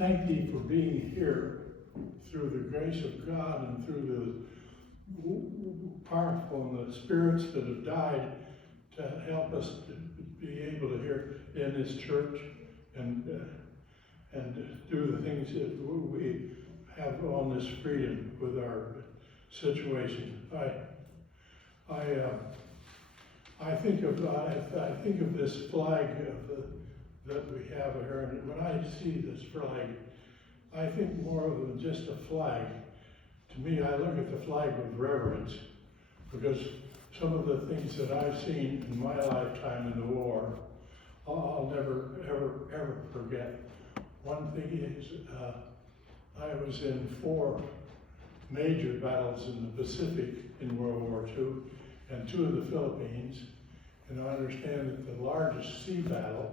thank thee for being here through the grace of God and through the powerful and the spirits that have died to help us to be able to hear in this church and do the things that we have on this freedom with our situation. I think of this flag that we have here, and when I see this flag, I think more than just a flag. To me, I look at the flag with reverence, because some of the things that I've seen in my lifetime in the war, I'll never, ever forget. One thing is, I was in 4 major battles in the Pacific in World War II, and 2 of the Philippines. And I understand that the largest sea battle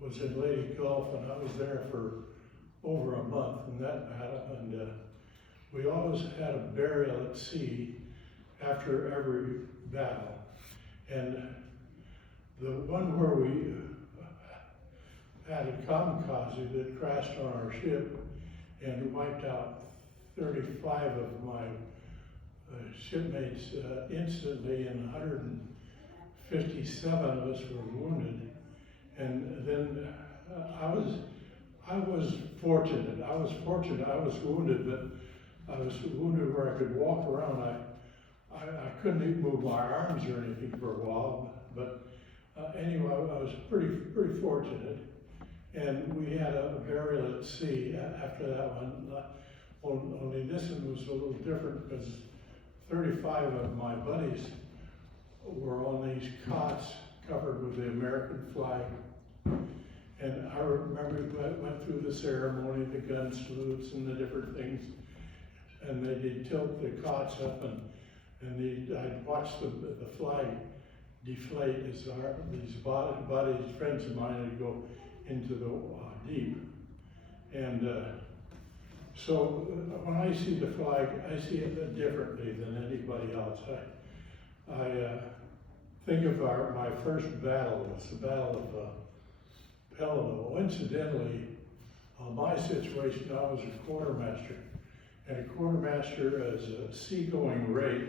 was in Leyte Gulf, and I was there for over a month in that battle. And we always had a burial at sea after every battle. And the one where we had a kamikaze that crashed on our ship and wiped out 35 of my shipmates instantly, and 157 of us were wounded. And then I was fortunate. I was wounded, but I was wounded where I could walk around. I couldn't even move my arms or anything for a while, but anyway, I was pretty fortunate. And we had a burial at sea after that one. Only this one was a little different, because 35 of my buddies were on these cots covered with the American flag. And I remember I went through the ceremony, the gun salutes and the different things, and they did tilt the cots up, and I'd watch the flag deflate as these buddies, friends of mine, would go into the deep. And so when I see the flag, I see it differently than anybody else. I think of my first battle. It was the Battle of Peleliu. Incidentally, my situation, I was a quartermaster. And a quartermaster is a seagoing rate.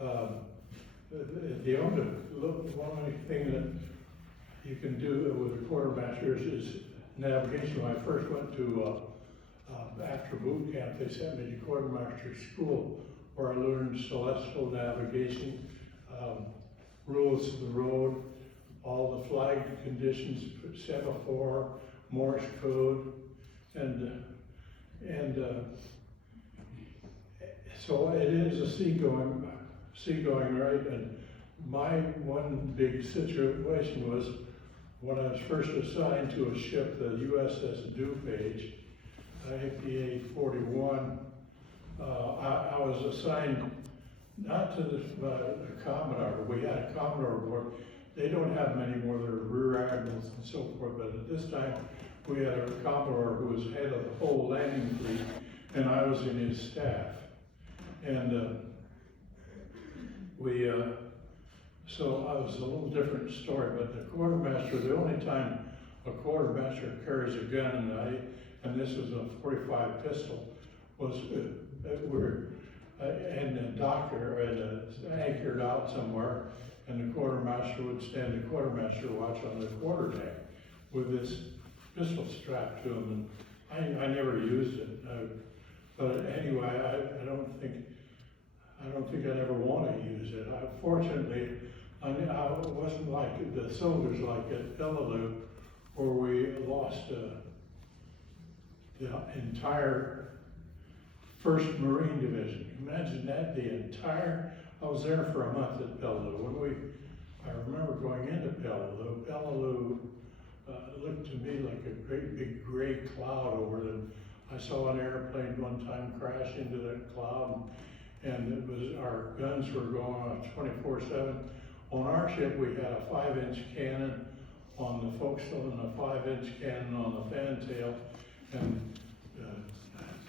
The only thing that you can do with a quartermaster is navigation. When I first went to after boot camp, they sent me to quartermaster school, where I learned celestial navigation, rules of the road, all the flag conditions, semaphore, Morse code, and so it is a seagoing rate. And my one big situation was when I was first assigned to a ship, the USS DuPage, APA 41. I was assigned not to the Commodore. We had a Commodore aboard. They don't have many more. They're rear admirals and so forth. But at this time, we had a Commodore who was head of the whole landing fleet, and I was in his staff. And so I was a little different story. But the quartermaster, the only time a quartermaster carries a gun, and this was a .45 pistol, was we're in the dock or anchored out somewhere, and the quartermaster would stand the quartermaster watch on the quarterdeck with this pistol strapped to him, and I never used it. But anyway, I don't think I'd ever want to use it. Fortunately, I wasn't like the soldiers like at Peleliu, where we lost the entire 1st Marine Division. Imagine that, I was there for a month at Peleliu. I remember going into Peleliu. Peleliu looked to me like a great big gray cloud over them. I saw an airplane one time crash into that cloud, and it was, our guns were going on 24/7. On our ship, we had a 5-inch cannon on the forecastle and a 5-inch cannon on the fantail, and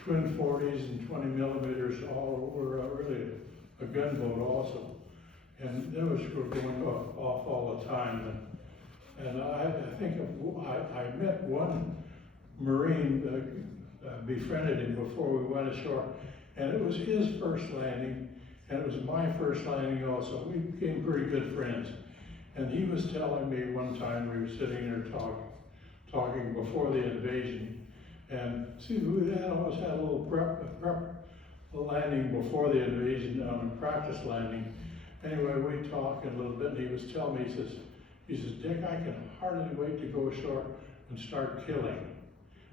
twin 40s and 20 millimeters, all were really a gunboat also. And those were going off all the time. And I think I met one Marine befriended him before we went ashore, and it was his first landing, and it was my first landing also. We became pretty good friends. And he was telling me one time, we were sitting there talking before the invasion, and see, we had always had a little prep landing before the invasion on a practice landing. Anyway, we talked a little bit, and he was telling me, he says, Dick, I can hardly wait to go ashore and start killing.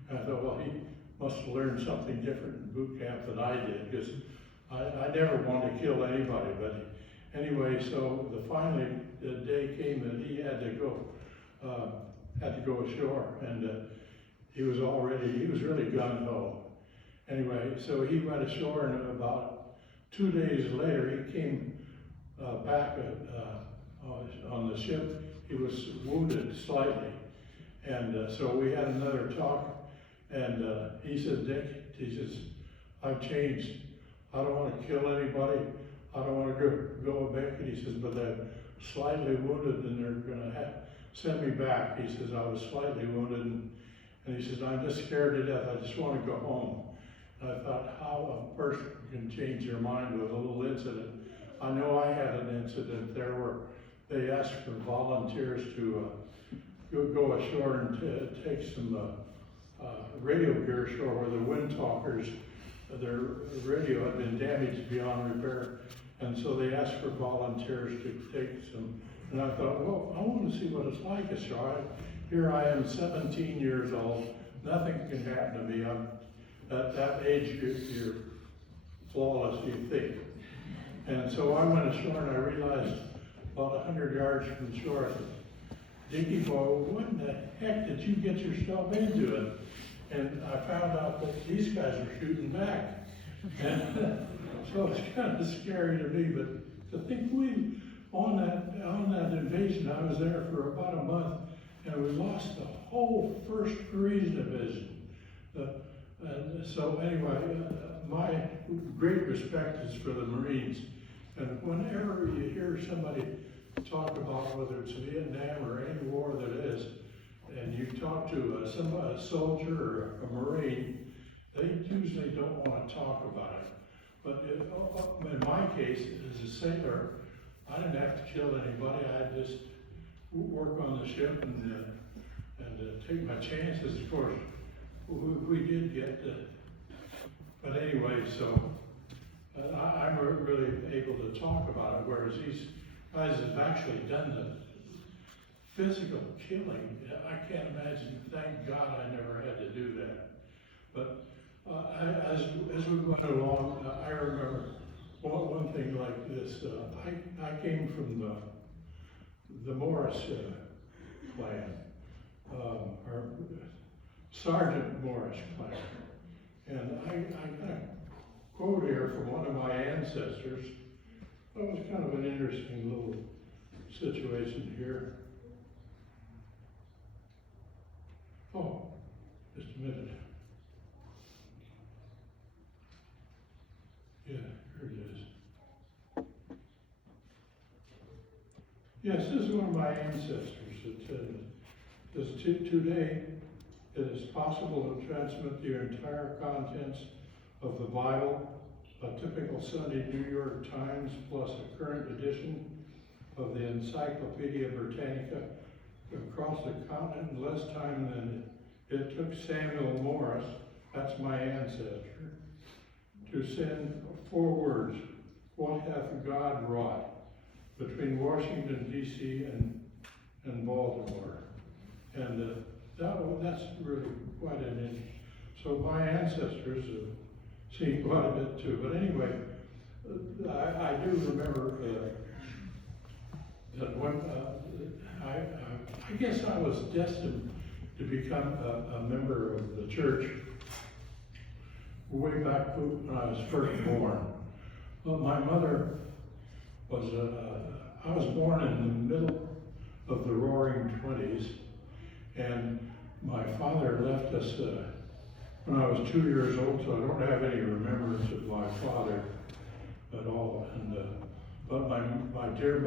And I thought, well, he must have learned something different in boot camp than I did, because I never wanted to kill anybody. But anyway, so finally the day came that he had to go ashore, and he was really gun-ho. Anyway, so he went ashore, and about 2 days later, he came back on the ship. He was wounded slightly, and so we had another talk, and he said, Dick, he says, I've changed. I don't want to kill anybody. I don't want to go back. And he says, but I'm slightly wounded, and they're going to send me back. He says, I was slightly wounded, and he says, I'm just scared to death. I just want to go home. And I thought, how a person can change their mind with a little incident. I know I had an incident there where they asked for volunteers to go ashore and take some radio gear ashore where the wind talkers, their radio had been damaged beyond repair. And so they asked for volunteers to take some. And I thought, well, I want to see what it's like ashore. Here I am, 17 years old. Nothing can happen to me. I'm at that age, you're flawless, you think. And so I went ashore, and I realized about 100 yards from shore, I said, Dickie boy, what in the heck did you get yourself into? And I found out that these guys were shooting back. And so it's kind of scary to me, but to think on that invasion, I was there for about a month, and we lost the whole 1st Marine Division. And so anyway, my great respect is for the Marines. And whenever you hear somebody talk about whether it's Vietnam or any war that is, and you talk to a soldier or a Marine, they usually don't want to talk about it. But in my case, as a sailor, I didn't have to kill anybody. I just work on the ship and take my chances. Of course, we did get, but anyway, so I'm really able to talk about it, whereas these guys have actually done the physical killing. I can't imagine, thank God I never had to do that. But as we went along, I remember one thing like this. I came from the Morris clan, or Sergeant Morris clan. And I got a quote here from one of my ancestors. That was kind of an interesting little situation here. Oh, just a minute. Yeah, here it is. Yes, this is one of my ancestors that says, today it is possible to transmit the entire contents of the Bible, a typical Sunday New York Times, plus a current edition of the Encyclopedia Britannica across the continent in less time than it took Samuel Morris, that's my ancestor, to send 4 words, what hath God wrought, between Washington, D.C. and Baltimore. And that's really quite an interesting. So my ancestors have seen quite a bit too. But anyway, I do remember that when I guess I was destined to become a member of the church way back when I was first born. Well, my mother was, I was born in the middle of the Roaring 20s, and my father left us when I was 2 years old, so I don't have any remembrance of my father at all. And but my dear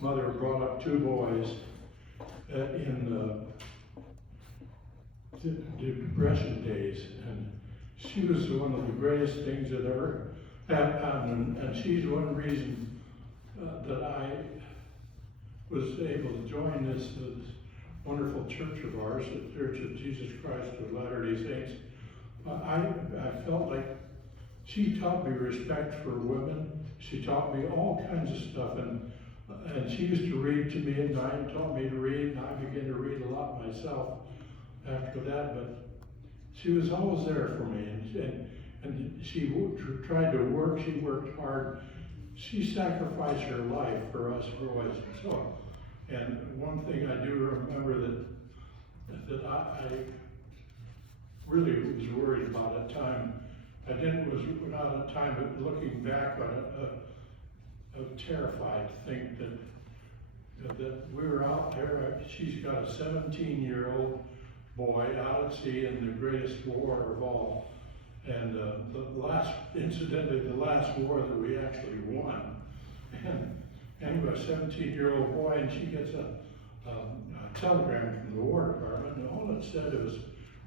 mother brought up 2 boys in the Depression days, and she was one of the greatest things that ever happened, and she's one reason that I was able to join this wonderful church of ours, the Church of Jesus Christ of Latter-day Saints. I felt like she taught me respect for women. She taught me all kinds of stuff, and she used to read to me, and Diane taught me to read, and I began to read a lot myself after that. But she was always there for me, and she tried to work. She worked hard. She sacrificed her life for us boys. So, and one thing I do remember that I really was worried about at the time. Was not a time, but looking back on it, I was terrified to think that we were out there. She's got a 17-year-old boy out at sea in the greatest war of all. And incidentally, the last war that we actually won. And anyway, a 17-year-old boy, and she gets a telegram from the War Department, and all it said was,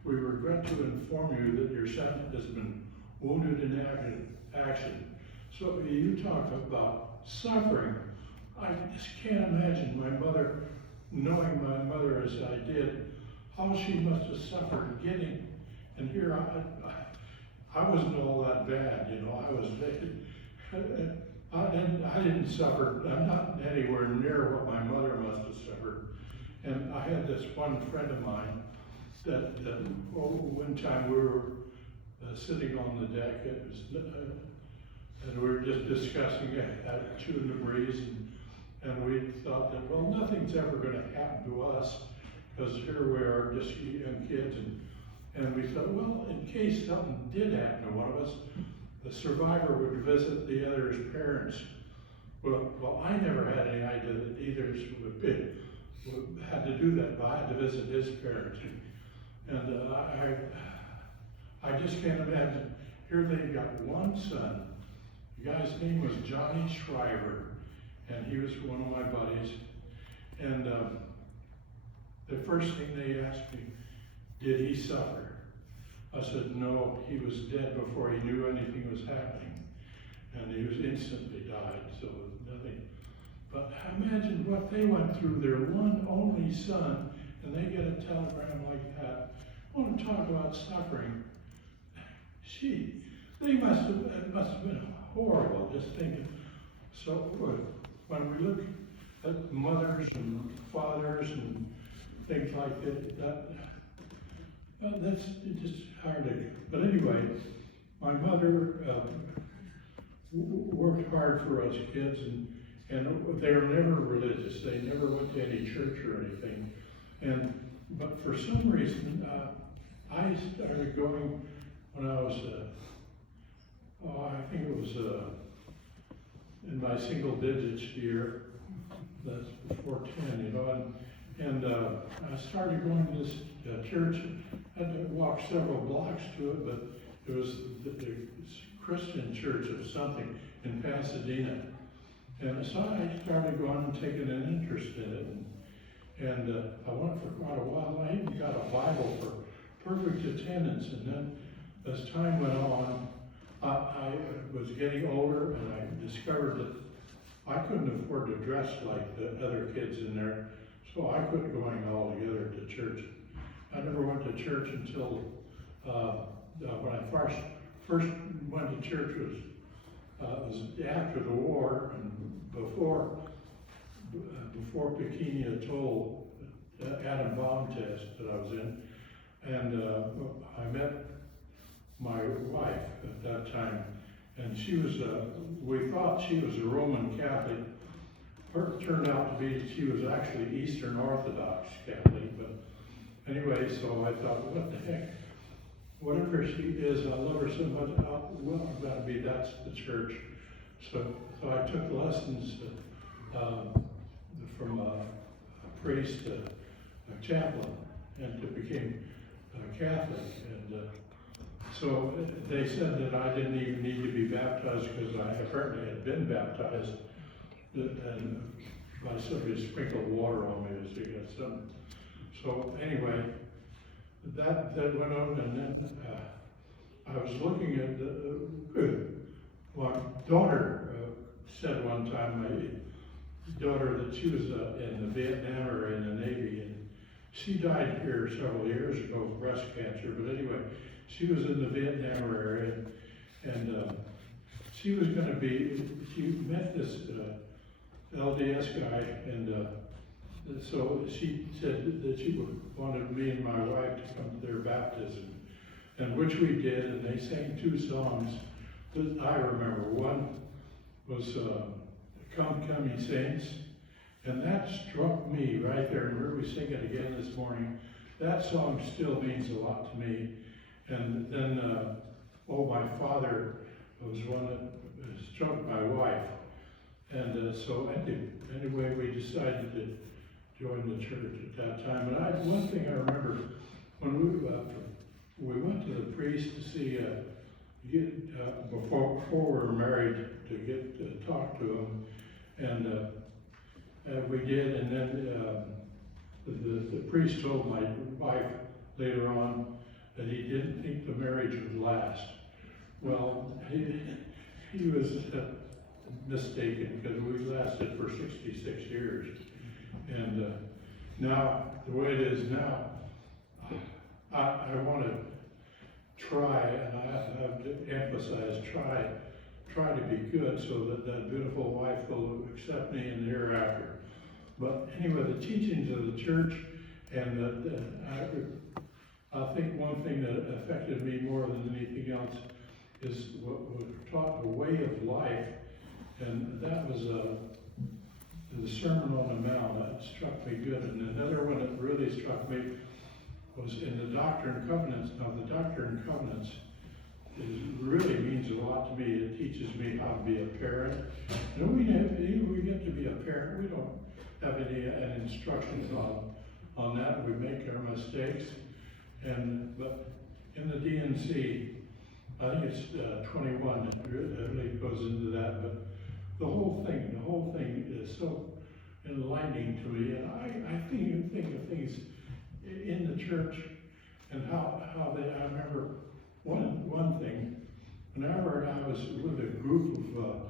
"We regret to inform you that your son has been wounded in action." So you talk about suffering. I just can't imagine my mother, knowing my mother as I did, how she must have suffered getting. And here I wasn't all that bad, you know. I didn't suffer. I'm not anywhere near what my mother must have suffered. And I had this one friend of mine that one time we were sitting on the deck. And we were just discussing it, chewing the breeze, and we thought that, well, nothing's ever going to happen to us, because here we are, just young kids, and we thought, well, in case something did happen to one of us, the survivor would visit the other's parents. Well, I never had any idea that either had to do that, but I had to visit his parents, and I just can't imagine. Here they've got one son. The guy's name was Johnny Shriver, and he was one of my buddies. And the first thing they asked me, did he suffer? I said, no, he was dead before he knew anything was happening. And he was instantly died, so nothing. But imagine what they went through, their one only son, and they get a telegram like that. I want to talk about suffering. It must have been horrible, just thinking. So when we look at mothers and fathers and things like that's just hard to. But anyway, my mother worked hard for us kids, and they were never religious. They never went to any church or anything. But for some reason, I started going when I was, I think it was in my single digits year. That's before 10, you know, and I started going to this church. I had to walk several blocks to it, but it was the Christian church of something in Pasadena. And so I started going and taking an interest in it. And I went for quite a while. I even got a Bible for perfect attendance. And then as time went on, I was getting older, and I discovered that I couldn't afford to dress like the other kids in there, so I quit going altogether to church. I never went to church until when I first went to church was after the war and before Bikini Atoll, atom bomb test that I was in, and I met my wife at that time, and she was, we thought she was a Roman Catholic. Her turned out to be, she was actually Eastern Orthodox Catholic, but anyway, so I thought, what the heck, whatever she is, I love her so much, well, I've got to be, that's the church. So I took lessons from a priest, a chaplain, and became Catholic. And so they said that I didn't even need to be baptized because I apparently had been baptized, and by somebody sprinkled water on me to get something. So anyway, that went on, and then I was looking at my daughter said one time, my daughter, that she was in the Vietnam or in the Navy, and she died here several years ago of breast cancer. But anyway, she was in the Vietnam area, and she was going to be, she met this LDS guy, and so she said that she wanted me and my wife to come to their baptism, and which we did, and they sang 2 songs that I remember. One was Come, Come Ye Saints, and that struck me right there, and we're we sing it again this morning. That song still means a lot to me. And then, Oh My Father was one that struck my wife. And so anyway, we decided to join the church at that time. And one thing I remember, when we went to the priest to see, before we were married, to get to talk to him, and we did, and then the priest told my wife later on that he didn't think the marriage would last. Well, he was mistaken, because we lasted for 66 years. And now, the way it is now, I want to try, and I have to emphasize, try to be good, so that that beautiful wife will accept me in the hereafter. But anyway, the teachings of the church, and I think one thing that affected me more than anything else is what was taught, a way of life, and that was the Sermon on the Mount. That struck me good. And another one that really struck me was in the Doctrine and Covenants. Now, the Doctrine and Covenants really means a lot to me. It teaches me how to be a parent. And we get to be a parent. We don't have any instructions on that. We make our mistakes. But in the DNC, I think it's 21 that really goes into that. But the whole thing is so enlightening to me. And I think of things in the church, and how I remember one thing. Whenever I was with a group of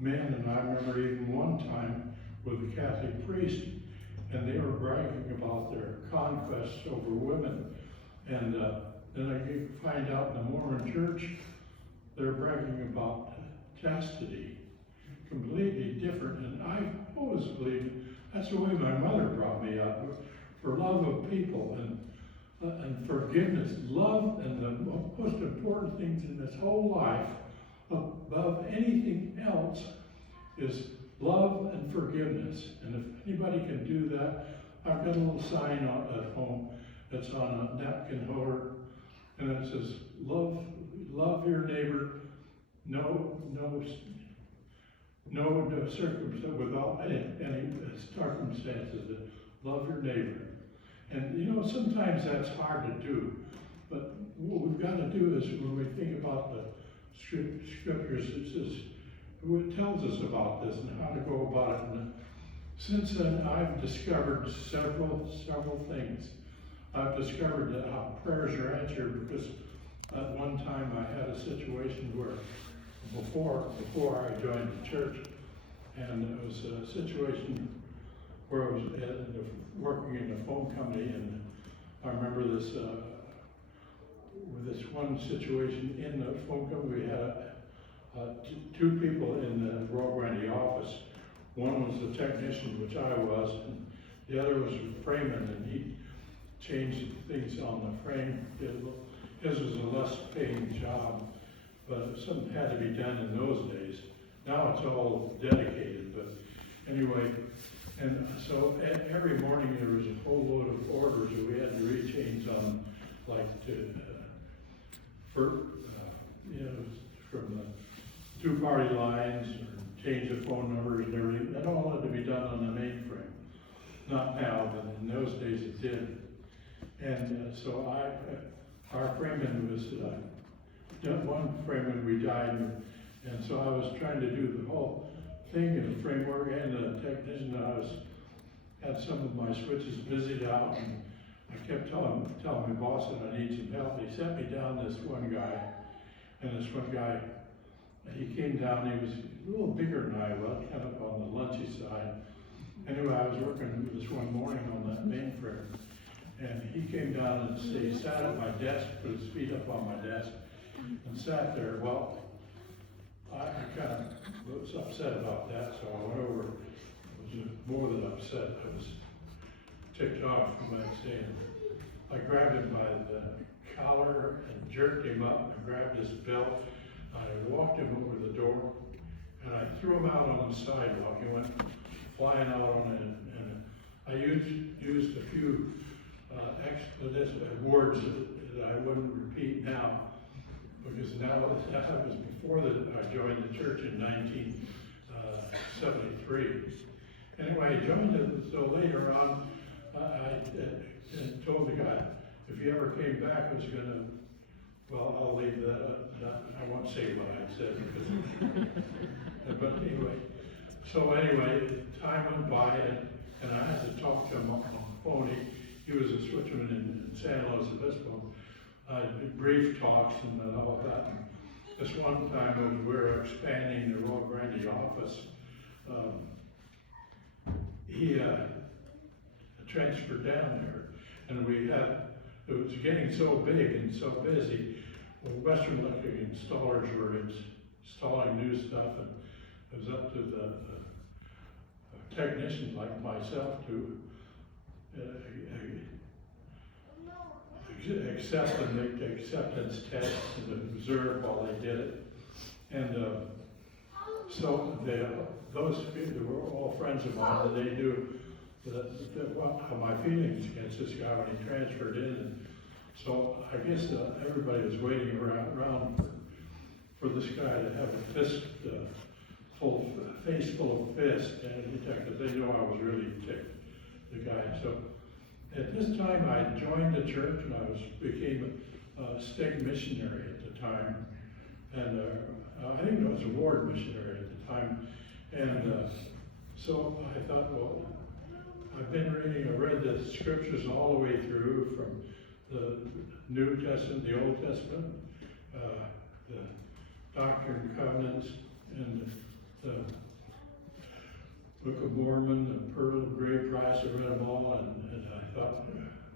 men, and I remember even one time with a Catholic priest, and they were bragging about their conquests over women. And then I find out in the Mormon church, they're bragging about chastity. Completely different. And I always believed that's the way my mother brought me up, for love of people and forgiveness. Love, and the most important things in this whole life, above anything else, is love and forgiveness. And if anybody can do that, I've got a little sign at home that's on a napkin holder, and it says, love your neighbor, no circumstance, without any circumstances. Love your neighbor. And you know, sometimes that's hard to do, but what we've got to do is, when we think about the scriptures, it tells us about this and how to go about it. And since then, I've discovered several things. I've discovered that how prayers are answered, because at one time I had a situation where, before I joined the church, and it was a situation where I was working in a phone company, and I remember this with this one situation in the phone company. We had 2 people in the Rio Grande office. One was the technician, which I was, and the other was a frameman, and he changed things on the frame. His was a less paying job, but something had to be done in those days. Now it's all dedicated, but anyway. And so every morning there was a whole load of orders that we had to rechange on, like from the 2-party lines, or change the phone numbers and everything. That all had to be done on the mainframe. Not now, but in those days it did. And so our frameman was, one frameman retired, and so I was trying to do the whole thing in the framework, and the technician, had some of my switches busied out, and I kept telling my boss that I need some help. He sent me down this one guy, And this one guy, he came down, he was a little bigger than I was, kind of on the lunchy side. Anyway, I was working this one morning on that mainframe, and he came down and he sat at my desk, put his feet up on my desk, and sat there. Well, I kind of was upset about that, so I went over. I was more than upset. I was ticked off, you might say. And I grabbed him by the collar and jerked him up. I grabbed his belt. I walked him over the door, and I threw him out on the sidewalk. He went flying out on it, and I used a few words that I wouldn't repeat now, because now that was before I joined the church in 1973. Anyway, I joined it, so later on, I told the guy, if he ever came back, I was going to, well, I'll leave that. I won't say what I said, because, but anyway. So anyway, time went by, and I had to talk to him on the phone. He was a switchman in San Luis Obispo. Brief talks and all of that. And this one time when we were expanding the Rio Grande office, he transferred down there, and it was getting so big and so busy. Well, Western Electric installers were installing new stuff, and it was up to the technicians like myself to accept and make the acceptance tests and observe while they did it. And so those people were all friends of mine, and they knew my feelings against this guy when he transferred in. And so I guess everybody was waiting around for this guy to have a face full of fists, and because they know I was really ticked, the guy. So at this time, I joined the church, and I became a stake missionary at the time, and I think I was a ward missionary at the time. And so I thought, well, I've been I read the scriptures all the way through, from the New Testament, the Old Testament, the Doctrine and Covenants, and the Book of Mormon, the Pearl of Great Price. I read them all, and I thought,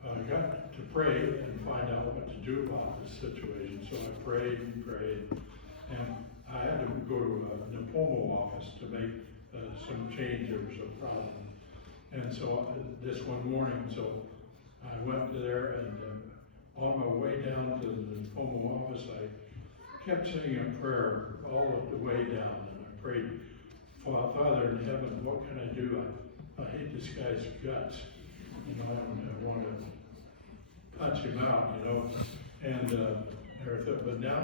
I got to pray and find out what to do about this situation. So I prayed and prayed, and I had to go to the Napomo office to make some change. There was a problem. And so this one morning, so I went to there, and on my way down to the Napomo office, I kept saying a prayer all the way down, and I prayed, Father in heaven, what can I do? I hate this guy's guts, and I want to punch him out, and everything. But now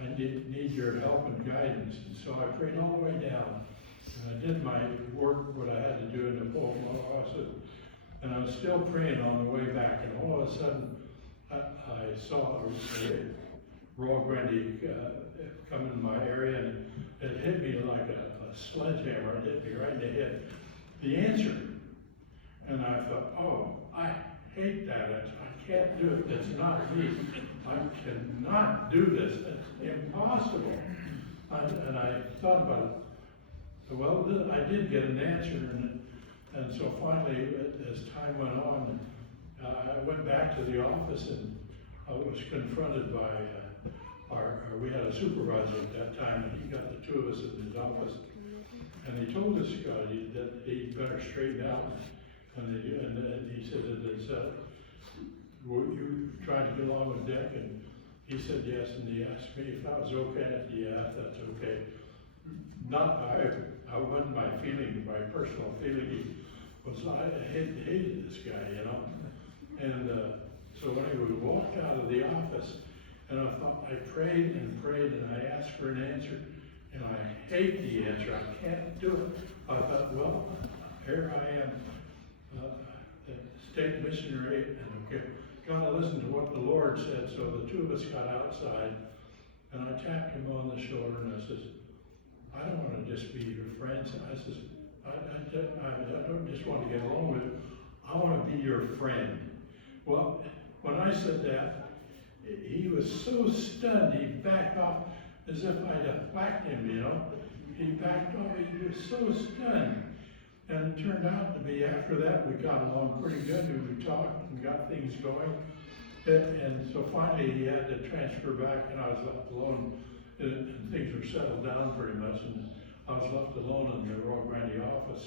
I need your help and guidance. And so I prayed all the way down, and I did my work, what I had to do in the Napomo office, and I was still praying on the way back, and all of a sudden I saw a Rio Grande come in my area, and it hit me like a sledgehammer. It hit me right in the head. The answer. And I thought, oh, I hate that. I can't do it. It's not me. I cannot do this. It's impossible. And I thought about it. Well, I did get an answer, and so finally, as time went on, I went back to the office, and I was confronted by we had a supervisor at that time, and he got the two of us in his office, and he told this guy that he'd better straighten out, and he said, were you trying to get along with Dick? And he said yes, and he asked me if I was okay, and yeah, that's okay. I wasn't my personal feeling was I hated this guy, and so when we walked out of the office, and I thought, I prayed and prayed, and I asked for an answer, and I hate the answer. I can't do it. I thought, well, here I am, a state missionary, and got to listen to what the Lord said. So the two of us got outside, and I tapped him on the shoulder, and I says, I don't want to just be your friend. I says, I don't just want to get along with you. I want to be your friend. Well, when I said that, he was so stunned, he backed off as if I'd whacked him, you know. He backed off, he was so stunned. And it turned out to be, after that, we got along pretty good, and we talked and got things going. And so finally, he had to transfer back, and I was left alone, and things were settled down pretty much, and I was left alone in the Rio Grande office.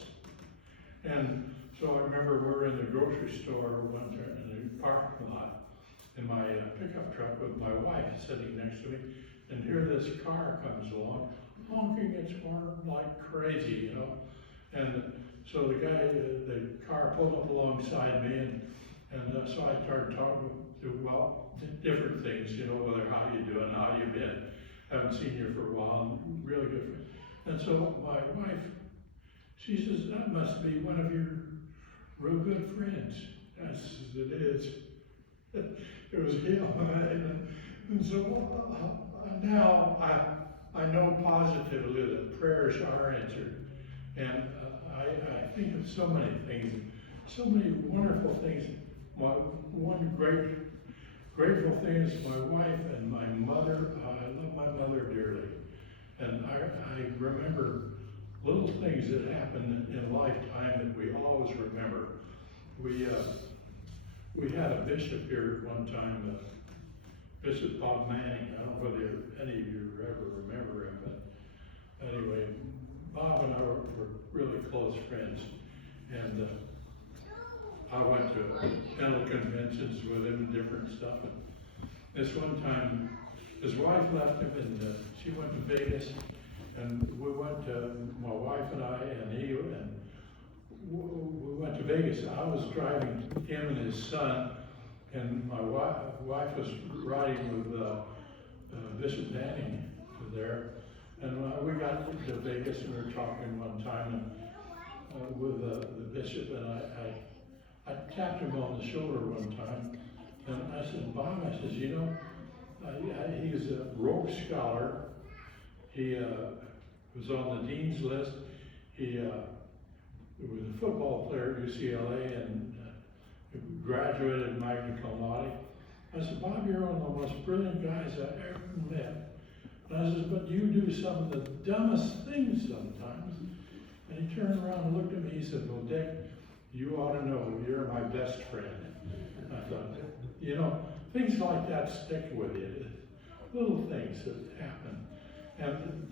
And so I remember we were in the grocery store one time in the parking lot, in my pickup truck with my wife sitting next to me, and here this car comes along, honking its horn like crazy, you know. And so the guy, the car pulled up alongside me, and so I started talking about different things, you know, whether how you doing, how you been, haven't seen you for a while, and really good friend. And so my wife, she says, that must be one of your real good friends. I says, it is. It was him. And so now I know positively that prayers are answered. And I think of so many things, so many wonderful things. One grateful thing is my wife and my mother. I love my mother dearly. And I remember little things that happened in lifetime that we always remember. We had a bishop here at one time, Bishop Bob Manning. I don't know whether any of you ever remember him, but anyway, Bob and I were really close friends. And I went to dental conventions with him and different stuff. And this one time, his wife left him, and she went to Vegas. And we went to, my wife and I and he, and we went to Vegas. I was driving him and his son, and my wife was riding with Bishop Manning there. And we got to Vegas, and we were talking one time with the bishop, and I tapped him on the shoulder one time, and I said, Bob, I says, you know, he's a Rhodes Scholar. He was on the dean's list. He was a football player at UCLA and graduated magna cum laude. I said, Bob, you're one of the most brilliant guys I ever met. And I said, but you do some of the dumbest things sometimes. And he turned around and looked at me. He said, well, Dick, you ought to know you're my best friend. And I thought, you know, things like that stick with you. Little things that happen. And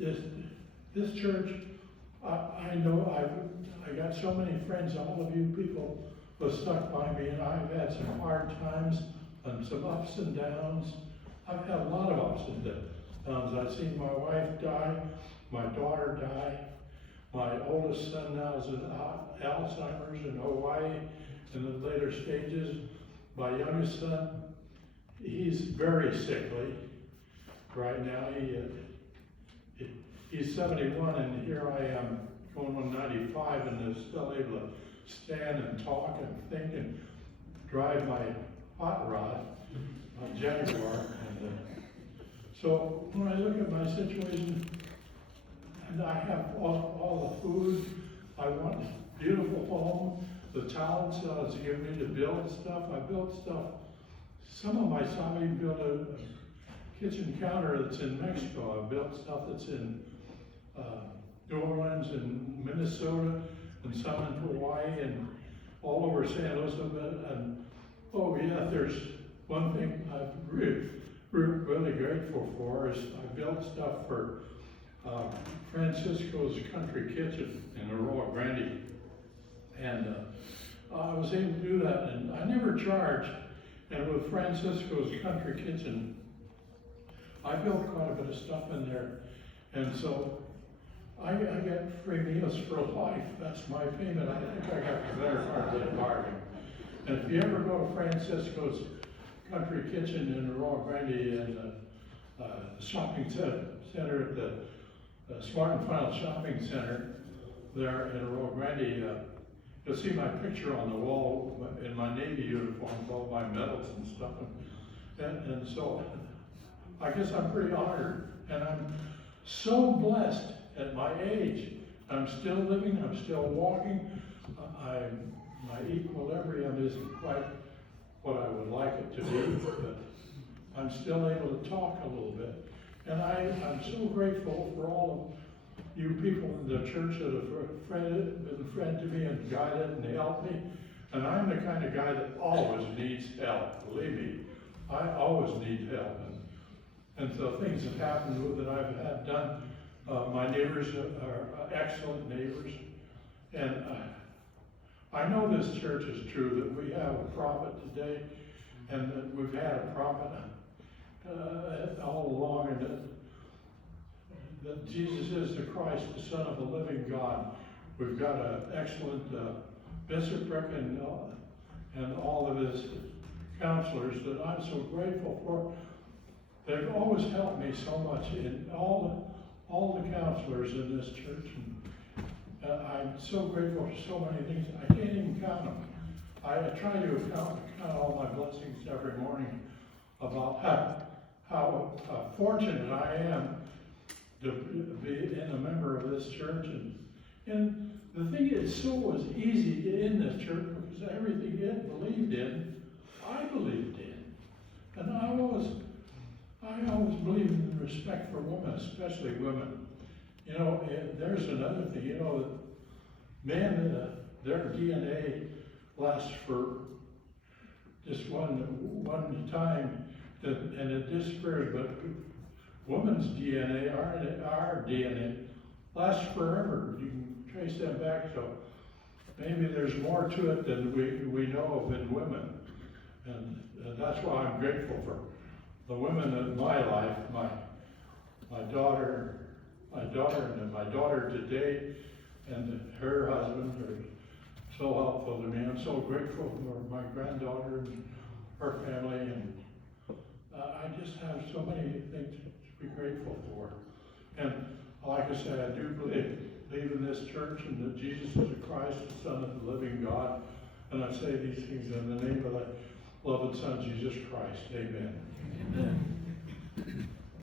this church, I know I got so many friends. All of you people who stuck by me, and I've had some hard times and some ups and downs. I've had a lot of ups and downs. I've seen my wife die, my daughter die. My oldest son now is in Alzheimer's in Hawaii in the later stages. My youngest son, he's very sickly right now. He's 71, and here I am going on 95, and is still able to stand and talk and think and drive my hot rod, my Jaguar. And so when I look at my situation, and I have all the food, I want a beautiful home, the talents God's given me to build stuff. I built stuff. Some of my stuff, I built a kitchen counter that's in Mexico. I built stuff that's in New Orleans and Minnesota, and some in Hawaii, and all over San Luis. And oh yeah, there's one thing I'm really grateful for is I built stuff for Francisco's Country Kitchen in Rio Grande, and I was able to do that, and I never charged. And with Francisco's Country Kitchen, I built quite a bit of stuff in there, and so I get free meals for life. That's my payment. I think I got the better part of the bargain. And if you ever go to Francisco's Country Kitchen in Rio Grande and the shopping center at the Smart and Final Shopping Center there in Rio Grande, you'll see my picture on the wall in my Navy uniform with all my medals and stuff. And so I guess I'm pretty honored, and I'm so blessed at my age. I'm still living, I'm still walking. My equilibrium isn't quite what I would like it to be, but I'm still able to talk a little bit. And I'm so grateful for all of you people in the church that have been a friend to me and guided and helped me. And I'm the kind of guy that always needs help, believe me. I always need help. And so things have happened that I've had done. My neighbors are excellent neighbors. And I know this church is true, that we have a prophet today, and that we've had a prophet all along, and that Jesus is the Christ, the Son of the living God. We've got an excellent bishopric and all of his counselors that I'm so grateful for. They've always helped me so much, in all the counselors in this church. And I'm so grateful for so many things. I can't even count them. I try to count all my blessings every morning about how fortunate I am to be a member of this church. And the thing is, so was easy to get in this church because everything it believed in, I believed in. And I always believed in respect for women, especially women. You know, there's another thing, you know, that men, their DNA lasts for just one time, and it disappears, but women's DNA, our DNA, lasts forever. You can trace them back, so maybe there's more to it than we know of in women. And that's why I'm grateful for the women in my life, my daughter and my daughter today, and her husband are so helpful to me. I'm so grateful for my granddaughter and her family, and I just have so many things to be grateful for. And like I said, I do believe in this church and that Jesus is the Christ, the Son of the living God. And I say these things in the name of the beloved Son, Jesus Christ. Amen. Amen.